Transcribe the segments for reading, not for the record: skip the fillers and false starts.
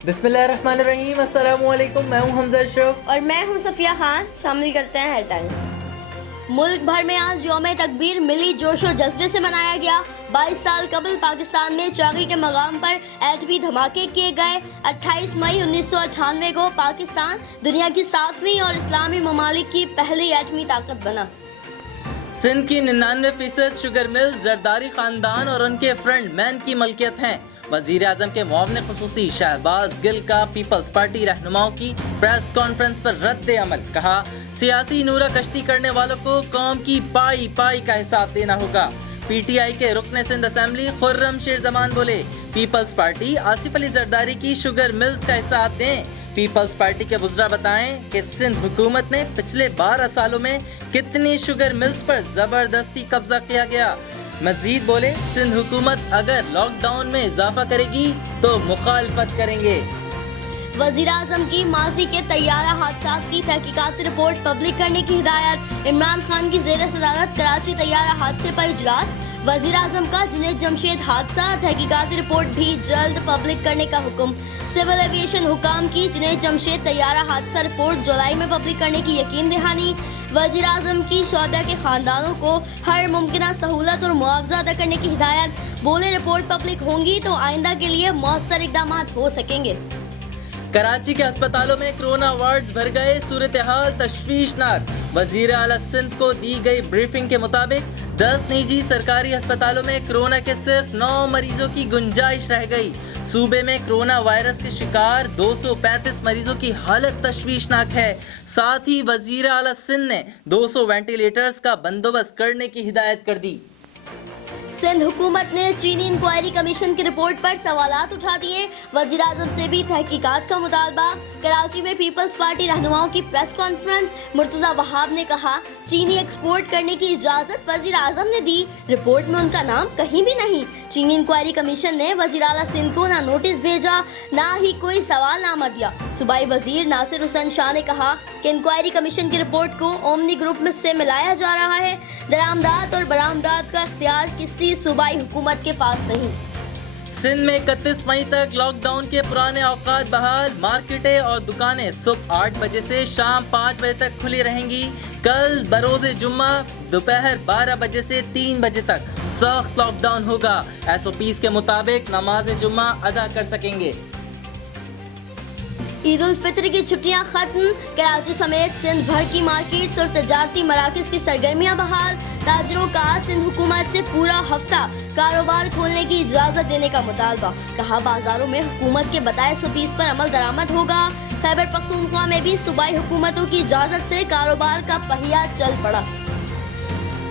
बिस्मिल्लाहिर्रहमानिर्रहीम, अस्सलाम वालेकुम। मैं हूं हमजा अशरफ और मैं हूं सफिया खान। शामिल करते हैं हेडलाइंस। मुल्क भर में आज यौम तकबीर मिली जोश और जज्बे से मनाया गया। 22 साल कबल पाकिस्तान में चाकी के मकाम पर एटमी धमाके किए गए। 28 मई 1998 को पाकिस्तान दुनिया की 7वीं और इस्लामी ममालिक की पहली एटमी ताकत बना। सिंध की 99% शुगर मिल जरदारी खानदान और उनके फ्रंट मैन की मलकियत हैं। वजीर आजम के मुआवने खुसूसी शहबाज गिल का पीपल्स पार्टी रहनुमाओं की प्रेस कॉन्फ्रेंस पर रद्द अमल। कहा, सियासी नूरा कश्ती करने वालों को कौम की पाई पाई का हिसाब देना होगा। PTI के रुकने सिंध असेंबली खुर्रम शेर जमान बोले, पीपल्स पार्टी आसिफ अली जरदारी की शुगर मिल्स का हिसाब दें। पीपल्स पार्टी के वज़रा बताएं कि सिंध हुकूमत ने पिछले 12 सालों में कितनी शुगर मिल्स पर जबरदस्ती कब्जा किया गया। मजीद बोले, सिंध हुकूमत अगर लॉकडाउन में इजाफा करेगी तो मुखालफत करेंगे। वज़ीर आज़म की माजी के तैयारा हादसा की तहकीकाती रिपोर्ट पब्लिक करने की हिदायत। इमरान खान की ज़ेर सदारत कराची तैयारा हादसे पर इजलास। वज़ीर आज़म का जुनैद जमशेद हादसा और तहकीकाती रिपोर्ट भी जल्द पब्लिक करने का हुक्म। सिविल एविएशन हुकाम की जुनैद जमशेद तैयारा हादसा रिपोर्ट जुलाई में पब्लिक करने की यकीन दहानी। वज़ीर आज़म की शोहदा के खानदानों को हर मुमकिन सहूलत और मुआवजा अदा करने की हिदायत। बोले, रिपोर्ट पब्लिक होंगी तो आइंदा के लिए मौसर इकदाम हो सकेंगे। कराची के अस्पतालों में कोरोना वार्ड्स भर गए, सूरत हाल तशवीशनाक। वजीर आला सिंध को दी गई ब्रीफिंग के मुताबिक 10 निजी सरकारी अस्पतालों में कोरोना के सिर्फ 9 मरीजों की गुंजाइश रह गई। सूबे में कोरोना वायरस के शिकार 235 मरीजों की हालत तशवीशनाक है। साथ ही वजीर आला सिंध ने 200 वेंटिलेटर्स का बंदोबस्त करने की हिदायत कर दी। सिंध हुकूमत ने चीनी इंक्वायरी कमीशन की रिपोर्ट पर सवालात उठा दिए। वज़ीर आज़म से भी तहकीकात का मुतालबा। कराची में पीपल्स पार्टी रहनुमाओं की प्रेस कॉन्फ्रेंस। मुर्तज़ा वहाब ने कहा, चीनी एक्सपोर्ट करने की इजाज़त वज़ीर आज़म ने दी, रिपोर्ट में उनका नाम कहीं भी नहीं। चीनी इंक्वायरी कमीशन ने वज़ीर आला सिंध को ना नोटिस भेजा, ना ही कोई सवालनामा दिया। सूबाई वज़ीर नासिर हुसैन शाह ने कहा कि इंक्वायरी कमीशन की रिपोर्ट को ओमनी ग्रुप में से मिलाया जा रहा है। दरामदात और बरामदात का इख्तियार किसी सूबाई हुकूमत के पास नहीं। सिंध में 31 मई तक लॉकडाउन के पुराने औकात बहाल। मार्केटें और दुकानें सुबह 8 बजे से शाम 5 बजे तक खुली रहेंगी। कल बरोज़े जुम्मा दोपहर 12 बजे से 3 बजे तक सख्त लॉकडाउन होगा। SOPs के मुताबिक नमाज जुम्मा अदा कर सकेंगे। ईद उल फित्र की छुट्टियां खत्म। कराची समेत सिंध भर की मार्केट्स और तजारती मराकज़ की सरगर्मियां बहाल। ताजरों का सिंध हुकूमत से पूरा हफ्ता कारोबार खोलने की इजाज़त देने का मुतालबा। कहा, बाजारों में हुकूमत के बताए SOPs पर अमल दरामद होगा। खैबर पख्तूनख्वा में भी सूबाई हुकूमतों की इजाज़त से कारोबार का पहिया चल पड़ा।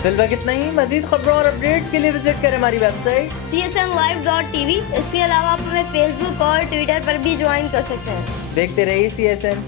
फिलहाल इतना ही। मजीद खबरों और अपडेट्स के लिए विजिट करें हमारी वेबसाइट csnlive.tv। इसके अलावा आप हमें फेसबुक और ट्विटर पर भी ज्वाइन कर सकते हैं। देखते रहिए CSN।